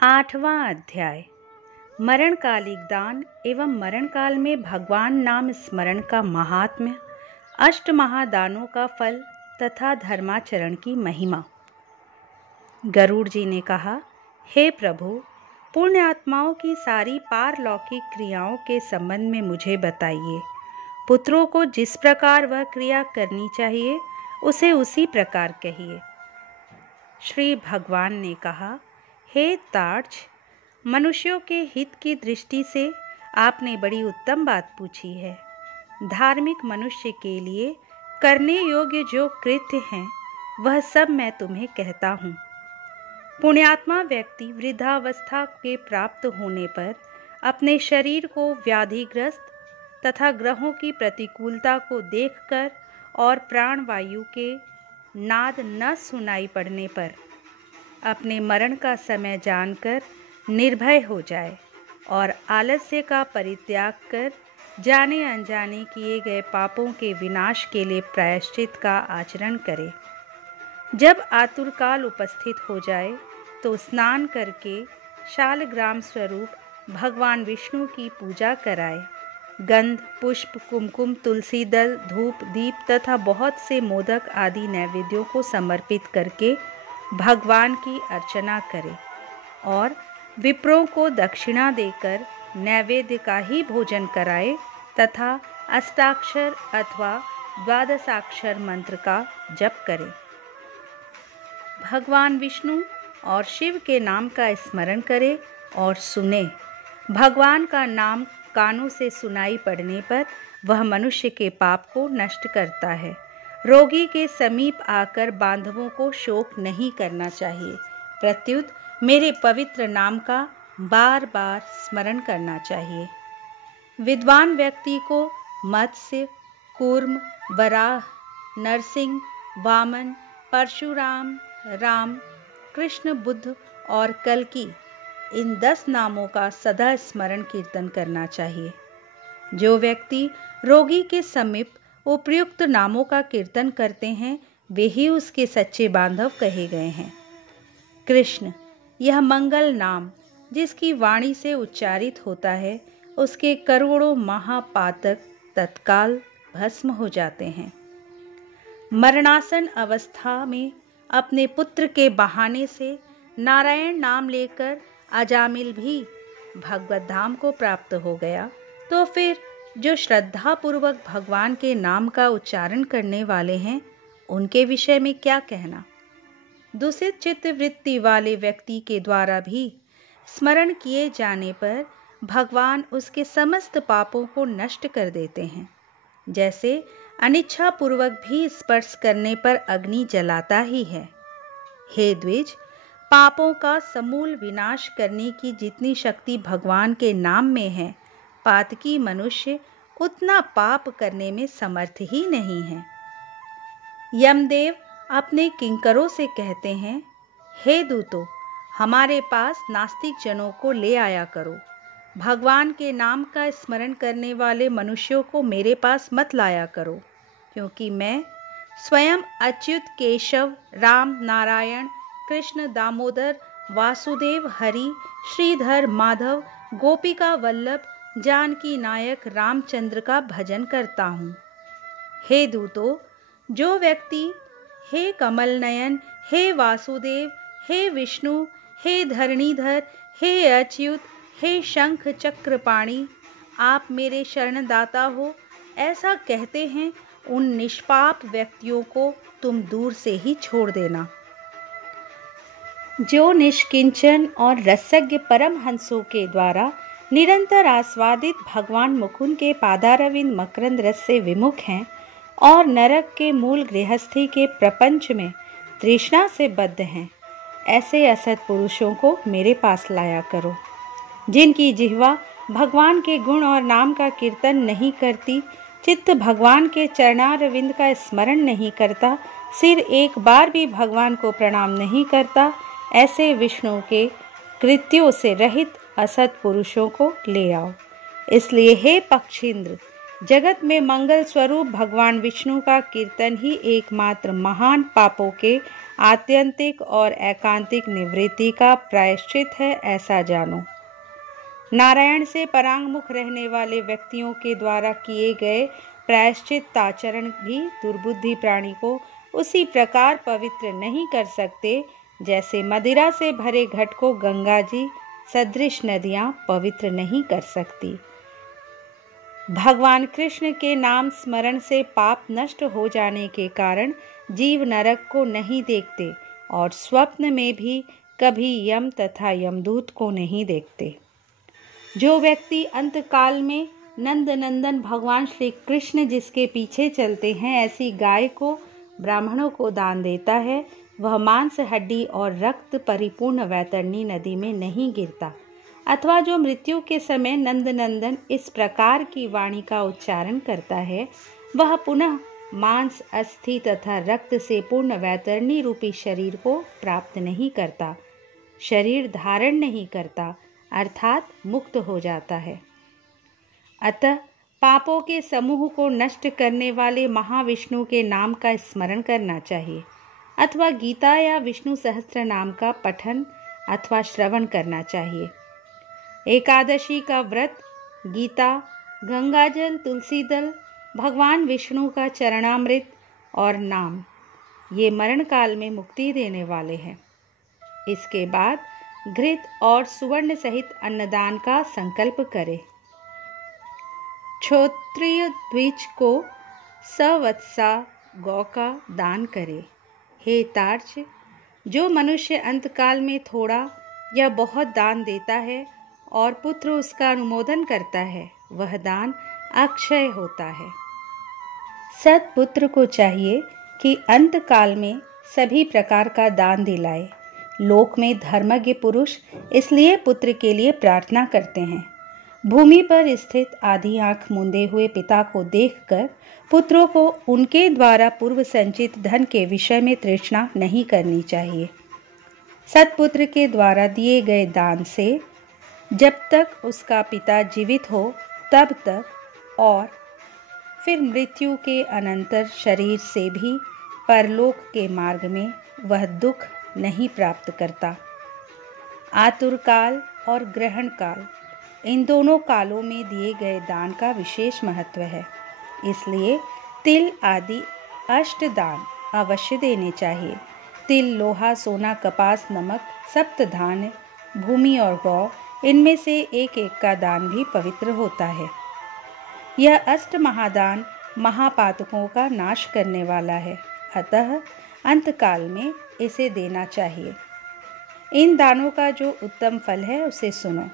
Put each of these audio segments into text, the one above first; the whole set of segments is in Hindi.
8वां अध्याय मरणकालिक दान एवं मरणकाल में भगवान नाम स्मरण का महात्म्य, अष्टमहादानों का फल तथा धर्माचरण की महिमा। गरुड़ जी ने कहा, हे प्रभु, पुण्य आत्माओं की सारी पारलौकिक क्रियाओं के संबंध में मुझे बताइए। पुत्रों को जिस प्रकार वह क्रिया करनी चाहिए उसे उसी प्रकार कहिए। श्री भगवान ने कहा, हे तार्क्ष, मनुष्यों के हित की दृष्टि से आपने बड़ी उत्तम बात पूछी है। धार्मिक मनुष्य के लिए करने योग्य जो कृत्य हैं वह सब मैं तुम्हें कहता हूँ। पुण्यात्मा व्यक्ति वृद्धावस्था के प्राप्त होने पर अपने शरीर को व्याधिग्रस्त तथा ग्रहों की प्रतिकूलता को देखकर और प्राणवायु के नाद न सुनाई पड़ने पर अपने मरण का समय जानकर निर्भय हो जाए और आलस्य का परित्याग कर जाने अनजाने किए गए पापों के विनाश के लिए प्रायश्चित का आचरण करे। जब आतुरकाल उपस्थित हो जाए तो स्नान करके शालग्राम स्वरूप भगवान विष्णु की पूजा कराए। गंध, पुष्प, कुमकुम, तुलसी दल, धूप, दीप तथा बहुत से मोदक आदि नैवेद्यों को समर्पित करके भगवान की अर्चना करे और विप्रों को दक्षिणा देकर नैवेद्य का ही भोजन कराए तथा अष्टाक्षर अथवा द्वादशाक्षर मंत्र का जप करे। भगवान विष्णु और शिव के नाम का स्मरण करे और सुने। भगवान का नाम कानों से सुनाई पड़ने पर वह मनुष्य के पाप को नष्ट करता है। रोगी के समीप आकर बांधवों को शोक नहीं करना चाहिए, प्रत्युत मेरे पवित्र नाम का बार बार स्मरण करना चाहिए। विद्वान व्यक्ति को मत्स्य, कूर्म, वराह, नरसिंह, वामन, परशुराम, राम, कृष्ण, बुद्ध और कल्कि, इन 10 नामों का सदा स्मरण कीर्तन करना चाहिए। जो व्यक्ति रोगी के समीप उपयुक्त नामों का कीर्तन करते हैं वे ही उसके सच्चे बांधव कहे गए हैं। कृष्ण, यह मंगल नाम जिसकी वाणी से उच्चारित होता है उसके करोड़ों महापातक तत्काल भस्म हो जाते हैं। मरणासन अवस्था में अपने पुत्र के बहाने से नारायण नाम लेकर अजामिल भी भगवत धाम को प्राप्त हो गया, तो फिर जो श्रद्धापूर्वक भगवान के नाम का उच्चारण करने वाले हैं उनके विषय में क्या कहना। दूषित चित्त वृत्ति वाले व्यक्ति के द्वारा भी स्मरण किए जाने पर भगवान उसके समस्त पापों को नष्ट कर देते हैं। जैसे अनिच्छा पूर्वक भी स्पर्श करने पर अग्नि जलाता ही है। हे द्विज, पापों का समूल विनाश करने की जितनी शक्ति भगवान के नाम में है, पातकी मनुष्य उतना पाप करने में समर्थ ही नहीं है। यमदेव अपने किंकरों से कहते हैं, हे दूतों, हमारे पास नास्तिक जनों को ले आया करो। भगवान के नाम का स्मरण करने वाले मनुष्यों को मेरे पास मत लाया करो, क्योंकि मैं स्वयं अच्युत, केशव, राम, नारायण, कृष्ण, दामोदर, वासुदेव, हरि, श्रीधर, माधव, गोपिका वल्लभ, जानकी नायक रामचंद्र का भजन करता हूँ। हे दूतों, जो व्यक्ति हे कमल नयन, हे वासुदेव, हे विष्णु, हे धरणीधर, हे अच्युत, हे शंख चक्रपाणी, आप मेरे शरणदाता हो, ऐसा कहते हैं, उन निष्पाप व्यक्तियों को तुम दूर से ही छोड़ देना। जो निष्किंचन और रसज्ञ परमहंसों के द्वारा निरंतर आस्वादित भगवान मुकुंद के पादारविंद मकरंद रस से विमुख हैं और नरक के मूल गृहस्थी के प्रपंच में तृष्णा से बद्ध हैं, ऐसे असत पुरुषों को मेरे पास लाया करो। जिनकी जिह्वा भगवान के गुण और नाम का कीर्तन नहीं करती, चित्त भगवान के चरणारविंद का स्मरण नहीं करता, सिर एक बार भी भगवान को प्रणाम नहीं करता, ऐसे विष्णु के कृत्यों से रहित असत पुरुषों को ले आओ। इसलिए हे पक्षींद्र, जगत में मंगल स्वरूप भगवान विष्णु का कीर्तन ही एकमात्र महान पापों के आत्यंतिक और एकांतिक निवृत्ति का प्रायश्चित है, ऐसा जानो। नारायण से परांगमुख रहने वाले व्यक्तियों के द्वारा किए गए प्रायश्चित्ताचरण भी दुर्बुद्धि प्राणी को उसी प्रकार पवित्र नहीं कर सकते जैसे मदिरा से भरे घट को गंगा जी सदृश नदियां पवित्र नहीं कर सकती। भगवान कृष्ण के नाम स्मरण से पाप नष्ट हो जाने के कारण जीव नरक को नहीं देखते और स्वप्न में भी कभी यम तथा यमदूत को नहीं देखते। जो व्यक्ति अंतकाल में नंद नंदन भगवान श्री कृष्ण जिसके पीछे चलते हैं ऐसी गाय को ब्राह्मणों को दान देता है, वह मांस हड्डी और रक्त परिपूर्ण वैतरणी नदी में नहीं गिरता। अथवा जो मृत्यु के समय नंद नंदन इस प्रकार की वाणी का उच्चारण करता है, वह पुनः मांस अस्थि तथा रक्त से पूर्ण वैतरणी रूपी शरीर को प्राप्त नहीं करता, शरीर धारण नहीं करता, अर्थात मुक्त हो जाता है। अतः पापों के समूह को नष्ट करने वाले महाविष्णु के नाम का स्मरण करना चाहिए अथवा गीता या विष्णु सहस्त्र नाम का पठन अथवा श्रवण करना चाहिए। एकादशी का व्रत, गीता, गंगाजल, तुलसी दल, भगवान विष्णु का चरणामृत और नाम ये मरण काल में मुक्ति देने वाले हैं। इसके बाद घृत और सुवर्ण सहित अन्नदान का संकल्प करें। क्षत्रिय द्विज को सवत्सा गौ का दान करे। हे तार्च, जो मनुष्य अंतकाल में थोड़ा या बहुत दान देता है और पुत्र उसका अनुमोदन करता है, वह दान अक्षय होता है। सत्पुत्र को चाहिए कि अंतकाल में सभी प्रकार का दान दिलाए। लोक में धर्मज्ञ पुरुष इसलिए पुत्र के लिए प्रार्थना करते हैं। भूमि पर स्थित आधी आंख मूंदे हुए पिता को देखकर पुत्रों को उनके द्वारा पूर्व संचित धन के विषय में तृष्णा नहीं करनी चाहिए। सत्पुत्र के द्वारा दिए गए दान से जब तक उसका पिता जीवित हो तब तक और फिर मृत्यु के अनंतर शरीर से भी परलोक के मार्ग में वह दुख नहीं प्राप्त करता। आतुर काल और ग्रहण काल, इन दोनों कालों में दिए गए दान का विशेष महत्व है। इसलिए तिल आदि अष्ट दान अवश्य देने चाहिए। तिल, लोहा, सोना, कपास, नमक, सप्त धान्य, भूमि और गौ, इनमें से एक एक का दान भी पवित्र होता है। यह अष्ट महादान महापातकों का नाश करने वाला है, अतः अंतकाल में इसे देना चाहिए। इन दानों का जो उत्तम फल है उसे सुनो।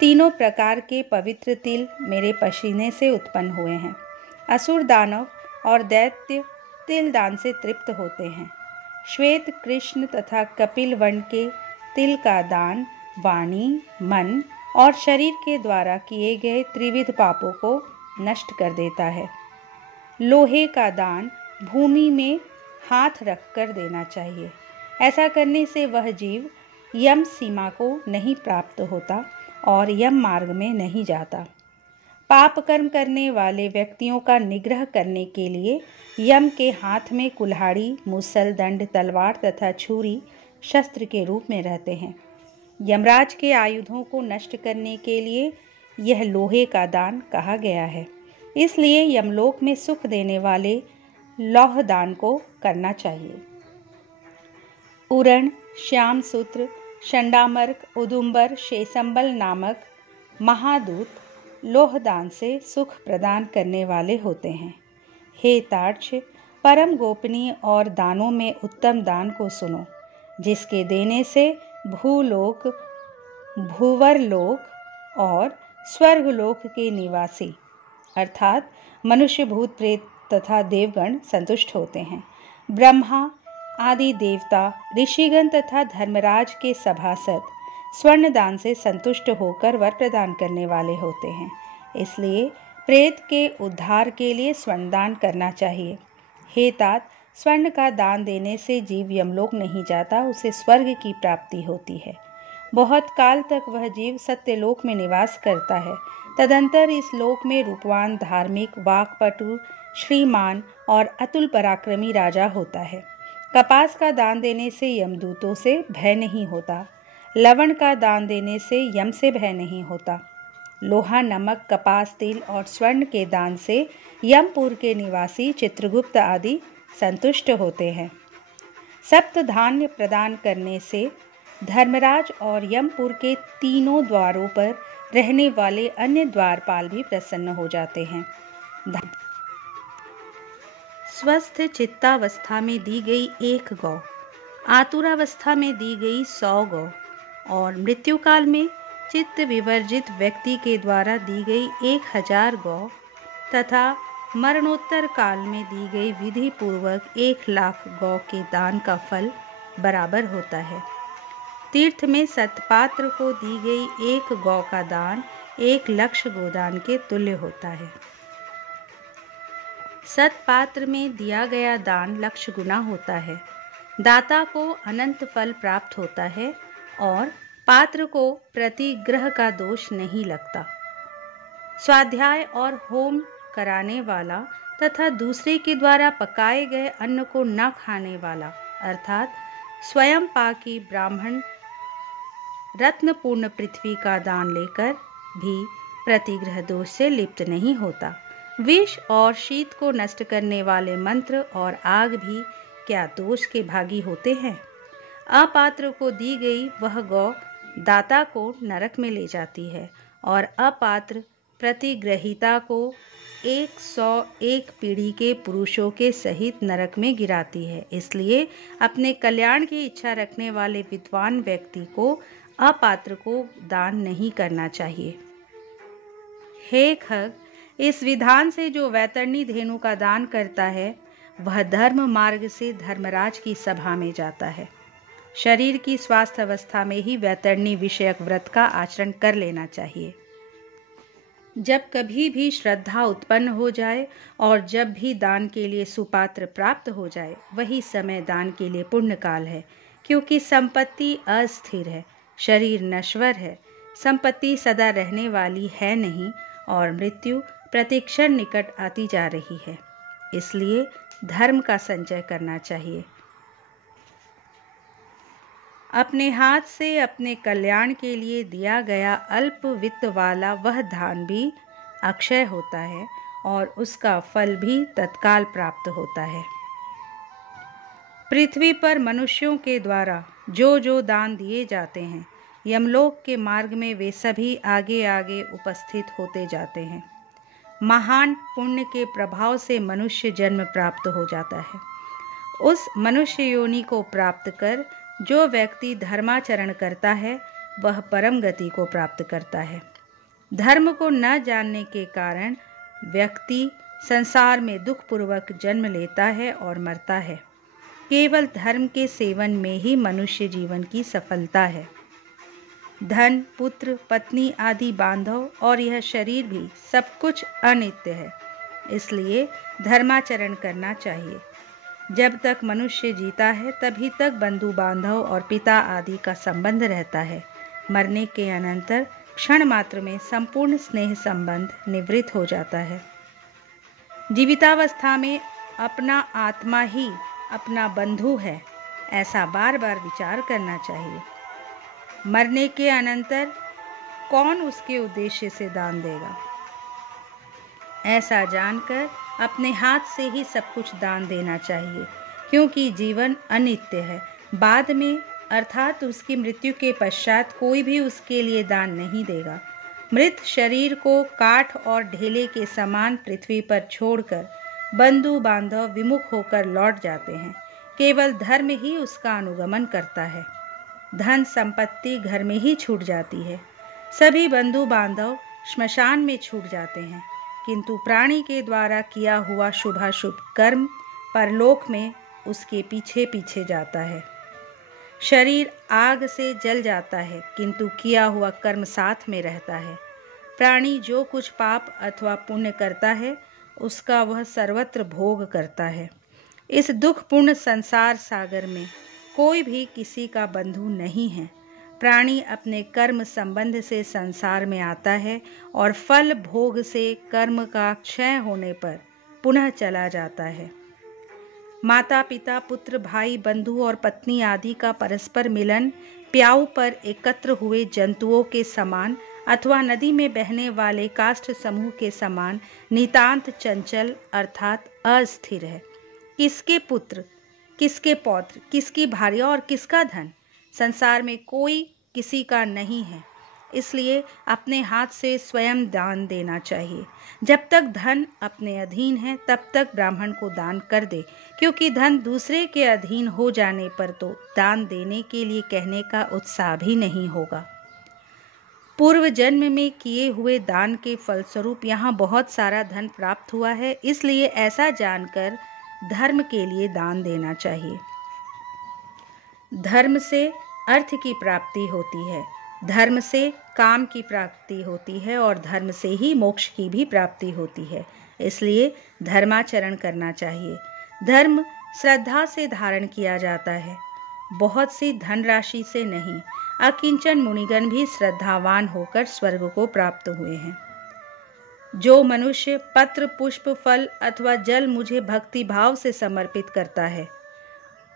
तीनों प्रकार के पवित्र तिल मेरे पसीने से उत्पन्न हुए हैं। असुर, दानव और दैत्य तिल दान से तृप्त होते हैं। श्वेत, कृष्ण तथा कपिल वर्ण के तिल का दान वाणी, मन और शरीर के द्वारा किए गए त्रिविध पापों को नष्ट कर देता है। लोहे का दान भूमि में हाथ रखकर देना चाहिए। ऐसा करने से वह जीव यम सीमा को नहीं प्राप्त होता और यम मार्ग में नहीं जाता। पाप कर्म करने वाले व्यक्तियों का निग्रह करने के लिए यम के हाथ में कुल्हाड़ी, मुसल, दंड, तलवार तथा छुरी शस्त्र के रूप में रहते हैं। यमराज के आयुधों को नष्ट करने के लिए यह लोहे का दान कहा गया है। इसलिए यमलोक में सुख देने वाले लौह दान को करना चाहिए। उरण, श्याम सूत्र, शंडामर्क, उदुम्बर, शेषंबल नामक महादूत लोह दान से सुख प्रदान करने वाले होते हैं। हे तार्क्ष, परम गोपनीय और दानों में उत्तम दान को सुनो, जिसके देने से भूलोक, भूवरलोक और स्वर्गलोक के निवासी अर्थात मनुष्य, भूत, प्रेत तथा देवगण संतुष्ट होते हैं। ब्रह्मा आदि देवता, ऋषिगण तथा धर्मराज के सभासद स्वर्ण दान से संतुष्ट होकर वर प्रदान करने वाले होते हैं। इसलिए प्रेत के उद्धार के लिए स्वर्ण दान करना चाहिए। हे तात, स्वर्ण का दान देने से जीव यमलोक नहीं जाता, उसे स्वर्ग की प्राप्ति होती है। बहुत काल तक वह जीव सत्यलोक में निवास करता है। तदंतर इस लोक में रूपवान, धार्मिक, वाक्पटु, श्रीमान और अतुल पराक्रमी राजा होता है। कपास का दान देने से यमदूतों से भय नहीं होता। लवण का दान देने से यम से भय नहीं होता। लोहा, नमक, कपास, तिल और स्वर्ण के दान से यमपुर के निवासी चित्रगुप्त आदि संतुष्ट होते हैं। सप्त धान्य प्रदान करने से धर्मराज और यमपुर के तीनों द्वारों पर रहने वाले अन्य द्वारपाल भी प्रसन्न हो जाते हैं। स्वस्थ चित्तावस्था में दी गई 1 गौ, आतुरावस्था में दी गई 100 गौ और मृत्युकाल में चित्त विवर्जित व्यक्ति के द्वारा दी गई 1000 गौ तथा मरणोत्तर काल में दी गई विधि पूर्वक 1,00,000 गौ के दान का फल बराबर होता है। तीर्थ में सतपात्र को दी गई 1 गौ का दान 1,00,000 गोदान के तुल्य होता है। सतपात्र में दिया गया दान 1,00,000 गुना होता है। दाता को अनंत फल प्राप्त होता है और पात्र को प्रतिग्रह का दोष नहीं लगता। स्वाध्याय और होम कराने वाला तथा दूसरे के द्वारा पकाए गए अन्न को न खाने वाला अर्थात स्वयं पाकी ब्राह्मण रत्नपूर्ण पृथ्वी का दान लेकर भी प्रतिग्रह दोष से लिप्त नहीं होता। विष और शीत को नष्ट करने वाले मंत्र और आग भी क्या दोष के भागी होते हैं? अपात्र को दी गई वह गौ दाता को नरक में ले जाती है और अपात्र प्रतिग्रहिता को 101 पीढ़ी के पुरुषों के सहित नरक में गिराती है। इसलिए अपने कल्याण की इच्छा रखने वाले विद्वान व्यक्ति को अपात्र को दान नहीं करना चाहिए। हे खग, इस विधान से जो वैतरणी धेनु का दान करता है वह धर्म मार्ग से धर्मराज की सभा में जाता है। शरीर की स्वास्थ्य अवस्था में ही वैतरणी विषयक व्रत का आचरण कर लेना चाहिए। जब कभी भी श्रद्धा उत्पन्न हो जाए और जब भी दान के लिए सुपात्र प्राप्त हो जाए वही समय दान के लिए पुण्य काल है, क्योंकि संपत्ति अस्थिर है, शरीर नश्वर है, संपत्ति सदा रहने वाली है नहीं और मृत्यु प्रतिक्षण निकट आती जा रही है। इसलिए धर्म का संचय करना चाहिए। अपने हाथ से अपने कल्याण के लिए दिया गया अल्प वित्त वाला वह दान भी अक्षय होता है और उसका फल भी तत्काल प्राप्त होता है। पृथ्वी पर मनुष्यों के द्वारा जो जो दान दिए जाते हैं, यमलोक के मार्ग में वे सभी आगे आगे उपस्थित होते जाते हैं। महान पुण्य के प्रभाव से मनुष्य जन्म प्राप्त हो जाता है। उस मनुष्य योनि को प्राप्त कर जो व्यक्ति धर्माचरण करता है वह परम गति को प्राप्त करता है। धर्म को न जानने के कारण व्यक्ति संसार में दुखपूर्वक जन्म लेता है और मरता है। केवल धर्म के सेवन में ही मनुष्य जीवन की सफलता है। धन, पुत्र, पत्नी आदि बांधव और यह शरीर भी सब कुछ अनित्य है, इसलिए धर्माचरण करना चाहिए। जब तक मनुष्य जीता है तभी तक बंधु बांधव और पिता आदि का संबंध रहता है। मरने के अनंतर क्षण मात्र में संपूर्ण स्नेह संबंध निवृत्त हो जाता है। जीवितावस्था में अपना आत्मा ही अपना बंधु है, ऐसा बार बार विचार करना चाहिए। मरने के अनंतर कौन उसके उद्देश्य से दान देगा? ऐसा जानकर अपने हाथ से ही सब कुछ दान देना चाहिए, क्योंकि जीवन अनित्य है। बाद में अर्थात उसकी मृत्यु के पश्चात कोई भी उसके लिए दान नहीं देगा। मृत शरीर को काठ और ढेले के समान पृथ्वी पर छोड़कर बंधु बांधव विमुख होकर लौट जाते हैं। केवल धर्म ही उसका अनुगमन करता है। धन संपत्ति घर में ही छूट जाती है। सभी बंधु बांधव श्मशान में छूट जाते हैं, किंतु प्राणी के द्वारा किया हुआ शुभाशुभ कर्म परलोक में उसके पीछे पीछे जाता है। शरीर आग से जल जाता है, किंतु किया हुआ कर्म साथ में रहता है। प्राणी जो कुछ पाप अथवा पुण्य करता है उसका वह सर्वत्र भोग करता है। इस दुखपूर्ण संसार सागर में कोई भी किसी का बंधु नहीं है। प्राणी अपने कर्म संबंध से संसार में आता है और फल भोग से कर्म का क्षय होने पर पुनः चला जाता है। माता पिता पुत्र भाई बंधु और पत्नी आदि का परस्पर मिलन प्याऊ पर एकत्र हुए जंतुओं के समान अथवा नदी में बहने वाले काष्ठ समूह के समान नितांत चंचल अर्थात अस्थिर है। किसके पुत्र, किसके पौत्र, किसकी भार्या और किसका धन, संसार में कोई किसी का नहीं है। इसलिए अपने हाथ से स्वयं दान देना चाहिए। जब तक धन अपने अधीन है तब तक ब्राह्मण को दान कर दे, क्योंकि धन दूसरे के अधीन हो जाने पर तो दान देने के लिए कहने का उत्साह भी नहीं होगा। पूर्व जन्म में किए हुए दान के फलस्वरूप यहाँ बहुत सारा धन प्राप्त हुआ है, इसलिए ऐसा जानकर धर्म के लिए दान देना चाहिए। धर्म से अर्थ की प्राप्ति होती है, धर्म से काम की प्राप्ति होती है और धर्म से ही मोक्ष की भी प्राप्ति होती है। इसलिए धर्माचरण करना चाहिए। धर्म श्रद्धा से धारण किया जाता है, बहुत सी धनराशि से नहीं। अकिंचन मुनिगण भी श्रद्धावान होकर स्वर्ग को प्राप्त हुए हैं। जो मनुष्य पत्र पुष्प फल अथवा जल मुझे भक्ति भाव से समर्पित करता है,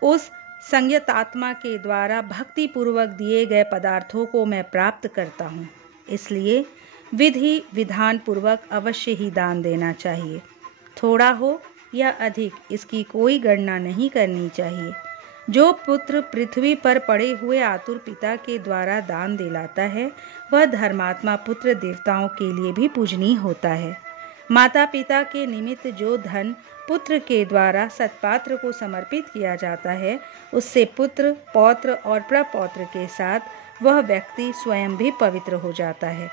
उस संयत आत्मा के द्वारा भक्ति पूर्वक दिए गए पदार्थों को मैं प्राप्त करता हूँ। इसलिए विधि विधान पूर्वक अवश्य ही दान देना चाहिए। थोड़ा हो या अधिक, इसकी कोई गणना नहीं करनी चाहिए। जो पुत्र पृथ्वी पर पड़े हुए आतुर पिता के द्वारा दान दिलाता है, वह धर्मात्मा पुत्र देवताओं के लिए भी पूजनीय होता है। माता पिता के निमित्त जो धन पुत्र के द्वारा सत्पात्र को समर्पित किया जाता है, उससे पुत्र पौत्र और प्रपौत्र के साथ वह व्यक्ति स्वयं भी पवित्र हो जाता है।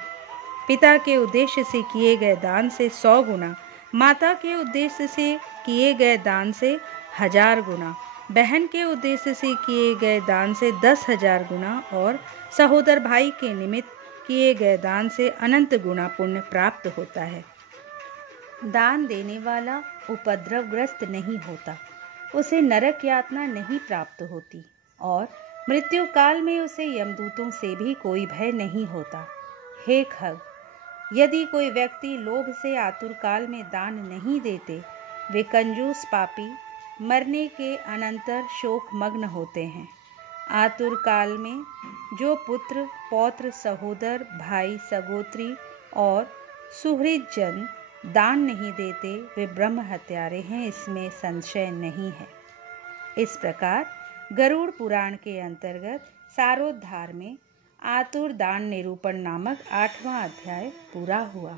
पिता के उद्देश्य से किए गए दान से 100 गुना, माता के उद्देश्य से किए गए दान से 1000 गुना, बहन के उद्देश्य से किए गए दान से 10,000 गुना और सहोदर भाई के निमित्त किए गए दान से अनंत गुना पुण्य प्राप्त होता है। दान देने वाला उपद्रवग्रस्त नहीं होता, उसे नरक यातना नहीं प्राप्त होती और मृत्यु काल में उसे यमदूतों से भी कोई भय नहीं होता। हे खग, यदि कोई व्यक्ति लोभ से आतुर काल में दान नहीं देते, वे कंजूस पापी मरने के अनंतर शोक मग्न होते हैं। आतुर काल में जो पुत्र पौत्र सहोदर भाई सगोत्री और सुहृद जन दान नहीं देते, वे ब्रह्म हत्यारे हैं, इसमें संशय नहीं है। इस प्रकार गरुड़ पुराण के अंतर्गत सारोद्धार में आतुर दान निरूपण नामक 8वां अध्याय पूरा हुआ।